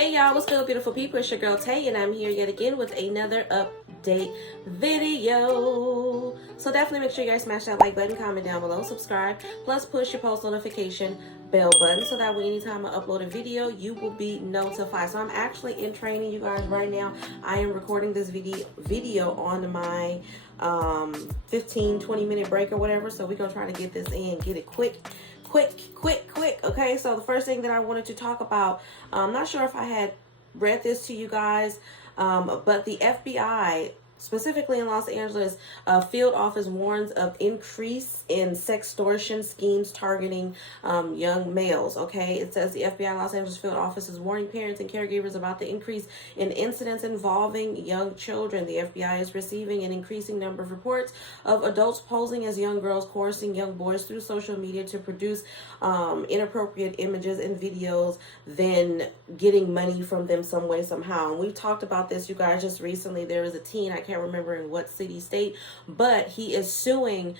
Hey y'all, what's good, beautiful people? It's your girl Tay, and I'm here yet again with another update video. So definitely make sure you guys smash that like button, comment down below, subscribe, plus push your post notification bell button so that way anytime I upload a video, you will be notified. So I'm actually in training, you guys, right now. I am recording this video on my 15-20 minute break or whatever. So we're gonna try to get this in, get it quick. Okay, so the first thing that I wanted to talk about, I'm not sure if I had read this to you guys, but the FBI, specifically in Los Angeles, field office warns of increase in sextortion schemes targeting young males. Okay, it says the FBI Los Angeles field office is warning parents and caregivers about the increase in incidents involving young children. The FBI is receiving an increasing number of reports of adults posing as young girls, coercing young boys through social media to produce inappropriate images and videos, then getting money from them some way, somehow. And we've talked about this, you guys, just recently. There was a teen, I can't remember in what city, state, but he is suing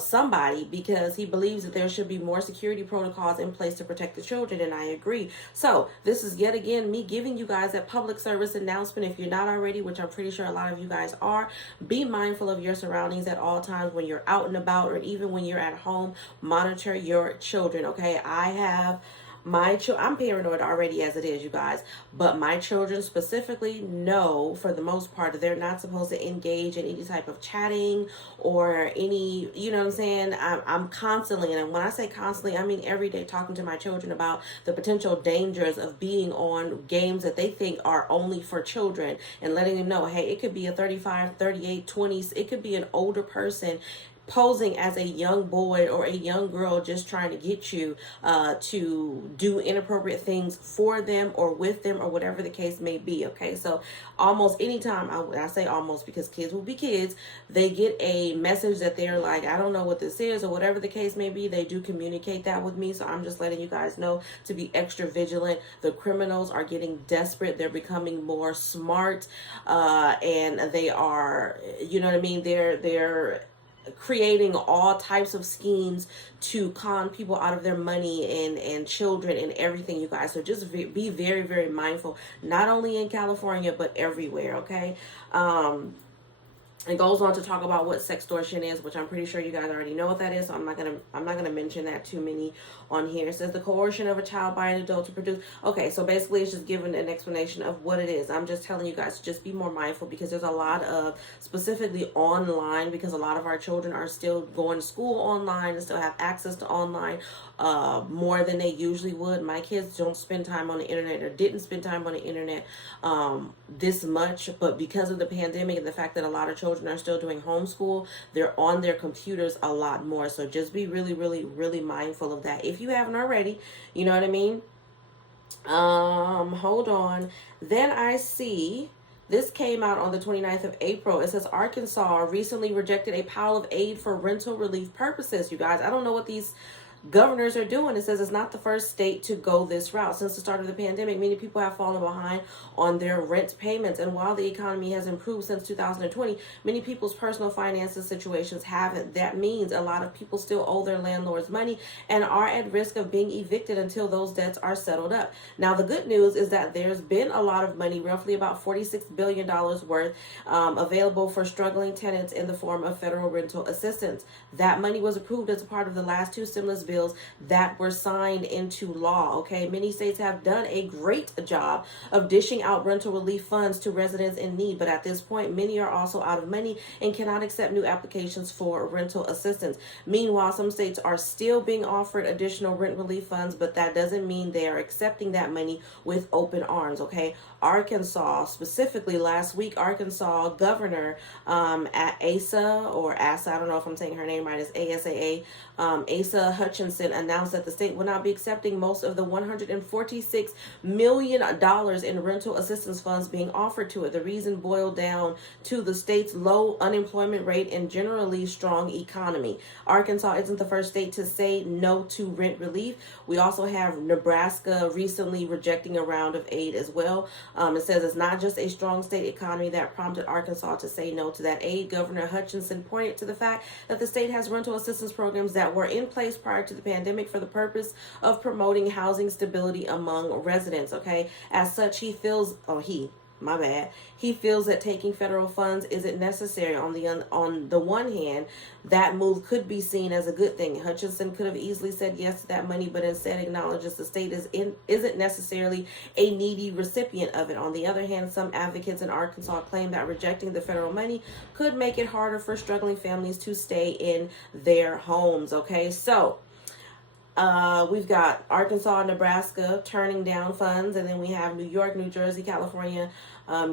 somebody because he believes that there should be more security protocols in place to protect the children, and I agree. So this is yet again me giving you guys that public service announcement. If you're not already, which I'm pretty sure a lot of you guys are, be mindful of your surroundings at all times when you're out and about, or even when you're at home. Monitor your children. Okay, I have my children, I'm paranoid already as it is, you guys, but my children specifically know, for the most part, they're not supposed to engage in any type of chatting or any, you know what I'm saying? I'm constantly, and when I say constantly, I mean every day, talking to my children about the potential dangers of being on games that they think are only for children, and letting them know, hey, it could be a 35, 38, 20s, it could be an older person posing as a young boy or a young girl, just trying to get you to do inappropriate things for them or with them or whatever the case may be. Okay, so almost anytime, I say almost because kids will be kids, they get a message that they're like, I don't know what this is, or whatever the case may be, they do communicate that with me. So I'm just letting you guys know to be extra vigilant. The criminals are getting desperate. They're becoming more smart, and they are, you know what I mean, they're creating all types of schemes to con people out of their money and children and everything, you guys. So just be very, very mindful, not only in California but everywhere. Okay, it goes on to talk about what sextortion is, which I'm pretty sure you guys already know what that is, so I'm not gonna mention that too many on here. It says the coercion of a child by an adult to produce. Okay, so basically it's just giving an explanation of what it is. I'm just telling you guys to just be more mindful, because there's a lot of, specifically online, because a lot of our children are still going to school online and still have access to online more than they usually would. My kids don't spend time on the internet, or didn't spend time on the internet this much, but because of the pandemic and the fact that a lot of children are still doing homeschool, they're on their computers a lot more. So just be really, really, really mindful of that if you haven't already, you know what I mean. Hold on. Then I see this came out on the 29th of April. It says Arkansas recently rejected a pile of aid for rental relief purposes. You guys, I don't know what these governors are doing. It says it's not the first state to go this route. Since the start of the pandemic, many people have fallen behind on their rent payments. And while the economy has improved since 2020, many people's personal finances situations haven't. That means a lot of people still owe their landlords money and are at risk of being evicted until those debts are settled up. Now, the good news is that there's been a lot of money, roughly about $46 billion worth, available for struggling tenants in the form of federal rental assistance. That money was approved as a part of the last two stimulus bills that were signed into law. Okay, many states have done a great job of dishing out rental relief funds to residents in need, but at this point, many are also out of money and cannot accept new applications for rental assistance. Meanwhile, some states are still being offered additional rent relief funds, but that doesn't mean they are accepting that money with open arms. Okay, Arkansas, specifically last week, Arkansas Governor at Asa, I don't know if I'm saying her name right, it's ASAA, Asa Hutchinson, announced that the state will not be accepting most of the $146 million in rental assistance funds being offered to it. The reason boiled down to the state's low unemployment rate and generally strong economy. Arkansas isn't the first state to say no to rent relief. We also have Nebraska recently rejecting a round of aid as well. It says it's not just a strong state economy that prompted Arkansas to say no to that aid. Governor Hutchinson pointed to the fact that the state has rental assistance programs that were in place prior to the pandemic for the purpose of promoting housing stability among residents. Okay, as such, he feels, my bad. He feels that taking federal funds isn't necessary. On the one hand, that move could be seen as a good thing. Hutchinson could have easily said yes to that money, but instead acknowledges the state isn't necessarily a needy recipient of it. On the other hand, some advocates in Arkansas claim that rejecting the federal money could make it harder for struggling families to stay in their homes. Okay, so we've got Arkansas, Nebraska turning down funds, and then we have New York, New Jersey, California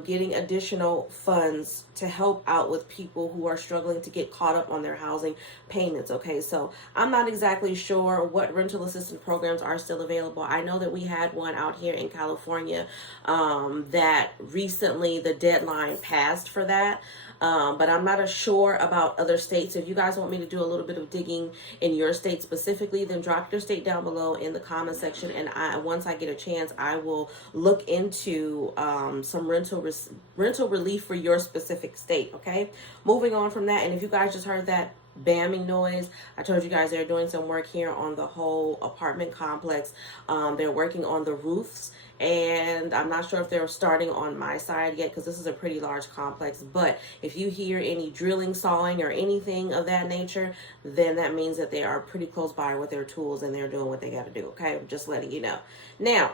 getting additional funds to help out with people who are struggling to get caught up on their housing payments. Okay, so I'm not exactly sure what rental assistance programs are still available. I know that we had one out here in California that recently the deadline passed for that. But I'm not sure about other states. If you guys want me to do a little bit of digging in your state specifically, then drop your state down below in the comment section. And once I get a chance, I will look into some rental relief for your specific state. Okay, moving on from that. And if you guys just heard that bamming noise, I told you guys they're doing some work here on the whole apartment complex. They're working on the roofs, and I'm not sure if they're starting on my side yet because this is a pretty large complex. But if you hear any drilling, sawing, or anything of that nature, then that means that they are pretty close by with their tools and they're doing what they got to do. Okay, I'm just letting you know. Now,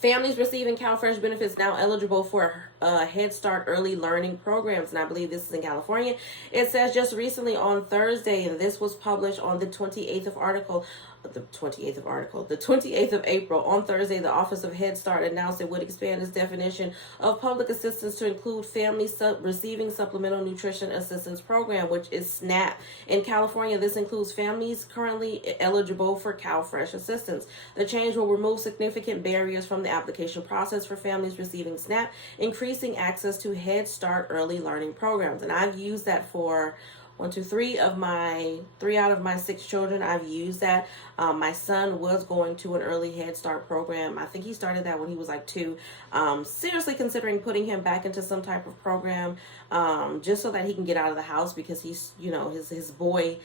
families receiving CalFresh benefits now eligible for Head Start early learning programs, and I believe this is in California. It says just recently on Thursday, and this was published on the 28th of April. On Thursday, the Office of Head Start announced it would expand its definition of public assistance to include families receiving Supplemental Nutrition Assistance Program, which is SNAP. In California, this includes families currently eligible for CalFresh assistance. The change will remove significant barriers from the application process for families receiving SNAP, increasing access to Head Start early learning programs. And I've used that for three out of my 6 children. I've used that. My son was going to an early Head Start program. I think he started that when he was like 2. Seriously considering putting him back into some type of program, just so that he can get out of the house, because he's, his boy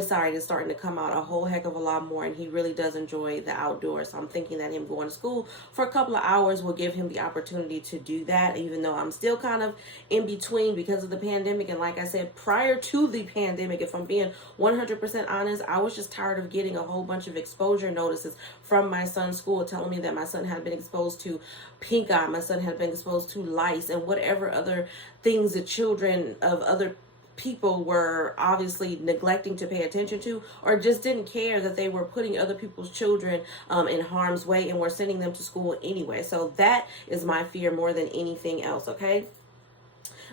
side is starting to come out a whole heck of a lot more, and he really does enjoy the outdoors. So I'm thinking that him going to school for a couple of hours will give him the opportunity to do that, even though I'm still kind of in between because of the pandemic. And like I said, prior to the pandemic, if I'm being 100% honest, I was just tired of getting a whole bunch of exposure notices from my son's school telling me that my son had been exposed to pink eye, my son had been exposed to lice, and whatever other things that children of other people were obviously neglecting to pay attention to, or just didn't care that they were putting other people's children in harm's way and were sending them to school anyway. So that is my fear more than anything else. Okay.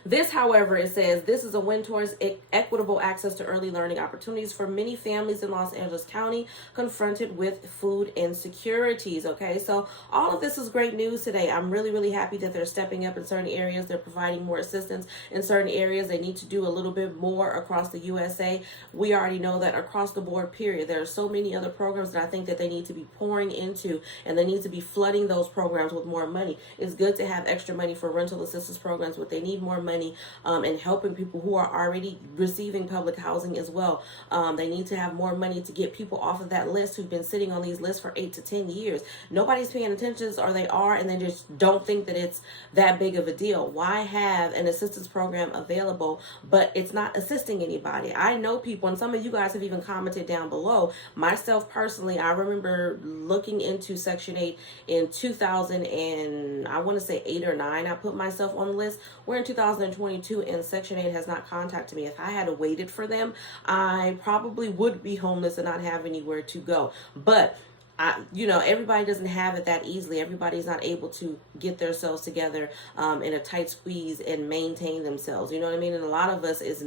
This, however, it says this is a win towards equitable access to early learning opportunities for many families in Los Angeles County confronted with food insecurities. Okay, so all of this is great news today. I'm really, really happy that they're stepping up in certain areas. They're providing more assistance in certain areas. They need to do a little bit more across the USA. We already know that across the board, period. There are so many other programs that I think that they need to be pouring into, and they need to be flooding those programs with more money. It's good to have extra money for rental assistance programs, but they need more money and helping people who are already receiving public housing as well. They need to have more money to get people off of that list who've been sitting on these lists for 8 to 10 years. Nobody's paying attention, or they are, and they just don't think that it's that big of a deal. Why have an assistance program available, but it's not assisting anybody? I know people, and some of you guys have even commented down below. Myself personally, I remember looking into Section 8 in 2000 and I want to say 8 or 9. I put myself on the list. We're in 2022 and Section 8 has not contacted me. If I had waited for them, I probably would be homeless and not have anywhere to go. But everybody doesn't have it that easily. Everybody's not able to get themselves together in a tight squeeze and maintain themselves. You know what I mean? And a lot of us is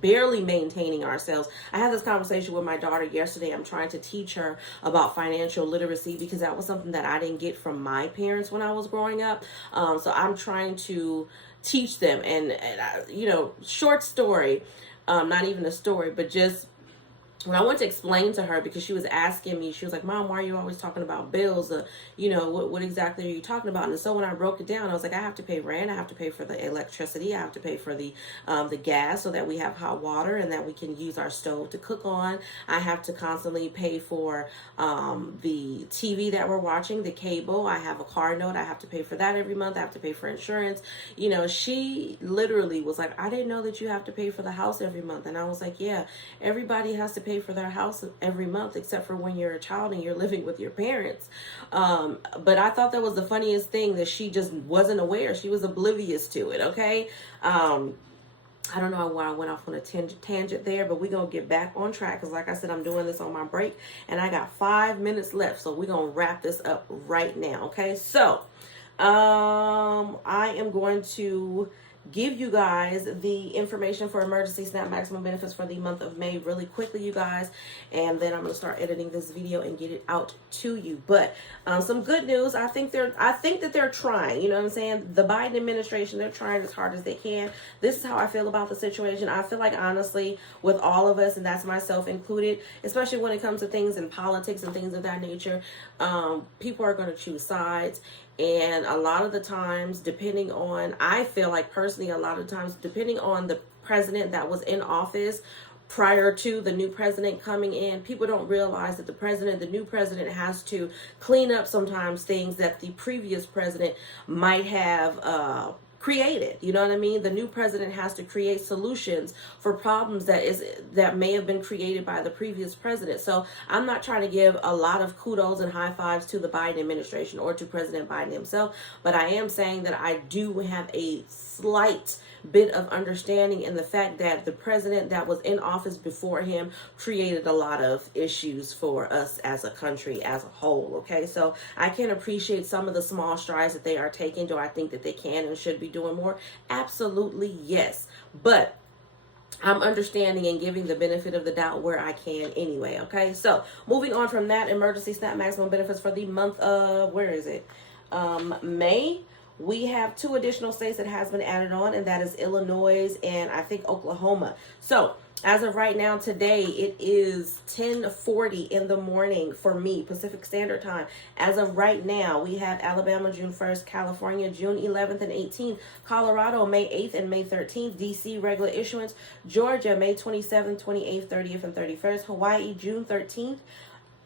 barely maintaining ourselves. I had this conversation with my daughter yesterday. I'm trying to teach her about financial literacy because that was something that I didn't get from my parents when I was growing up. So I'm trying to teach them. And short story, not even a story, but just when I went to explain to her, because she was asking me, she was like, Mom, why are you always talking about bills? What exactly are you talking about? And so when I broke it down, I was like, I have to pay rent, I have to pay for the electricity, I have to pay for the gas so that we have hot water and that we can use our stove to cook on. I have to constantly pay for the TV that we're watching, the cable. I have a car note, I have to pay for that every month. I have to pay for insurance. She literally was like, I didn't know that you have to pay for the house every month. And I was like, yeah, everybody has to pay for their house every month except for when you're a child and you're living with your parents. But I thought that was the funniest thing, that she just wasn't aware. She was oblivious to it. Okay. I don't know why I went off on a tangent there, but we're going to get back on track, because like I said, I'm doing this on my break and I got 5 minutes left. So we're going to wrap this up right now. Okay. So I am going to give you guys the information for emergency SNAP maximum benefits for the month of May really quickly, you guys, and then I'm going to start editing this video and get it out to you. But some good news. I think that they're trying. You know what I'm saying? The Biden administration, they're trying as hard as they can. This is how I feel about the situation. I feel like, honestly, with all of us, and that's myself included, especially when it comes to things in politics and things of that nature, people are going to choose sides. And a lot of the times, I feel like personally, a lot of times, depending on the president that was in office prior to the new president coming in, people don't realize that the new president has to clean up sometimes things that the previous president might have created. You know what I mean? The new president has to create solutions for problems that may have been created by the previous president. So I'm not trying to give a lot of kudos and high fives to the Biden administration or to President Biden himself, but I am saying that I do have a slight bit of understanding in the fact that the president that was in office before him created a lot of issues for us as a country as a whole. Okay, so I can appreciate some of the small strides that they are taking. Do I think that they can and should be doing more? Absolutely, yes. But I'm understanding and giving the benefit of the doubt where I can anyway. Okay, so moving on from that, emergency SNAP maximum benefits for the month of, May. We have 2 additional states that has been added on, and that is Illinois and I think Oklahoma. So as of right now, today, it is 10:40 in the morning for me, Pacific Standard Time. As of right now, we have Alabama June 1st, California June 11th and 18th, Colorado May 8th and May 13th, DC regular issuance, Georgia May 27th, 28th, 30th, and 31st, Hawaii June 13th,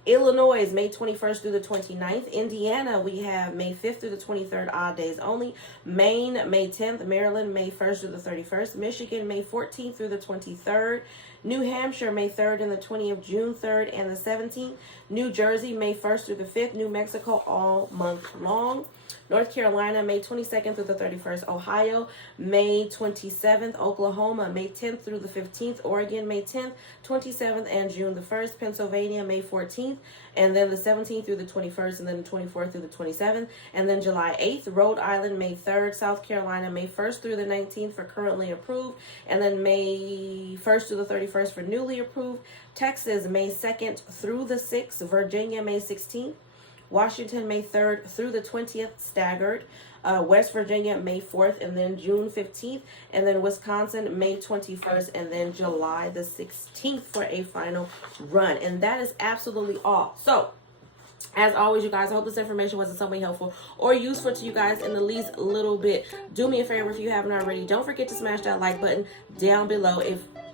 Illinois, May 21st through the 29th. Indiana, we have May 5th through the 23rd, odd days only. Maine, May 10th. Maryland, May 1st through the 31st. Michigan, May 14th through the 23rd. New Hampshire, May 3rd and the 20th, June 3rd and the 17th. New Jersey, May 1st through the 5th. New Mexico, all month long. North Carolina, May 22nd through the 31st. Ohio, May 27th. Oklahoma, May 10th through the 15th. Oregon, May 10th, 27th, and June the 1st. Pennsylvania, May 14th, and then the 17th through the 21st, and then the 24th through the 27th, and then July 8th. Rhode Island, May 3rd. South Carolina, May 1st through the 19th for currently approved, and then May 1st through the 31st for newly approved. Texas, May 2nd through the 6th. Virginia, May 16th. Washington, May 3rd through the 20th, staggered. West Virginia, May 4th, and then June 15th. And then Wisconsin, May 21st, and then July the 16th for a final run. And that is absolutely all. So, as always, you guys, I hope this information was in some way helpful or useful to you guys in the least little bit. Do me a favor if you haven't already. Don't forget to smash that like button down below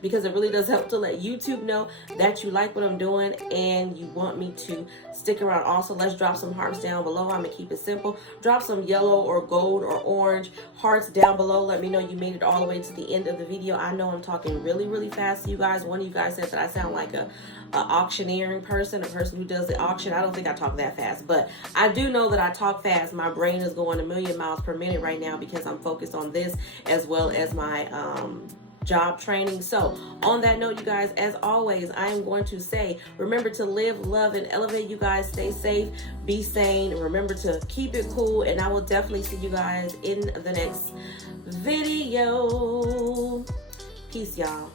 because it really does help to let YouTube know that you like what I'm doing and you want me to stick around. Also, let's drop some hearts down below. I'm going to keep it simple. Drop some yellow or gold or orange hearts down below. Let me know you made it all the way to the end of the video. I know I'm talking really, really fast to you guys. One of you guys said that I sound like a auctioneering person, a person who does the auction. I don't think I talk that fast, but I do know that I talk fast. My brain is going a million miles per minute right now because I'm focused on this as well as my job training. So on that note, you guys, as always, I am going to say, remember to live, love, and elevate. You guys stay safe, be sane, and remember to keep it cool. And I will definitely see you guys in the next video. Peace, y'all.